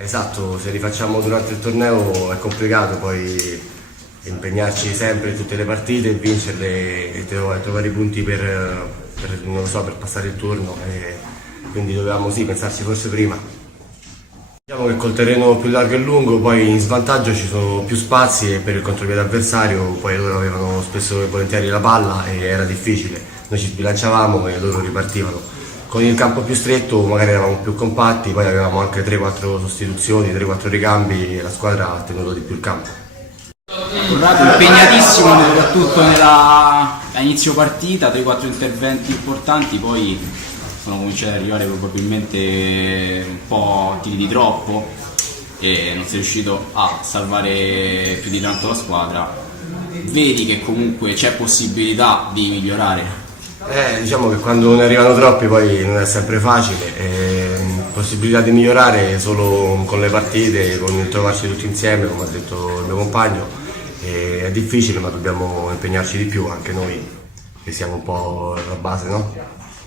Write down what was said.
Esatto, se li facciamo durante il torneo è complicato poi impegnarci sempre in tutte le partite e vincerle e trovare i punti non lo so, per passare il turno e quindi dovevamo sì pensarci forse prima. Diciamo che col terreno più largo e lungo poi in svantaggio ci sono più spazi e per il contropiede avversario poi loro avevano spesso e volentieri la palla e era difficile, noi ci sbilanciavamo e loro ripartivano. Con il campo più stretto magari eravamo più compatti, poi avevamo anche 3-4 sostituzioni, 3-4 ricambi e la squadra ha tenuto di più il campo. Corrado impegnatissimo soprattutto a inizio partita, 3-4 interventi importanti, poi sono cominciati ad arrivare probabilmente un po' tiri di troppo e non sei riuscito a salvare più di tanto la squadra. Vedi che comunque c'è possibilità di migliorare? Diciamo che quando ne arrivano troppi poi non è sempre facile, possibilità di migliorare solo con le partite, con il trovarci tutti insieme, come ha detto il mio compagno, è difficile ma dobbiamo impegnarci di più anche noi che siamo un po' la base, no?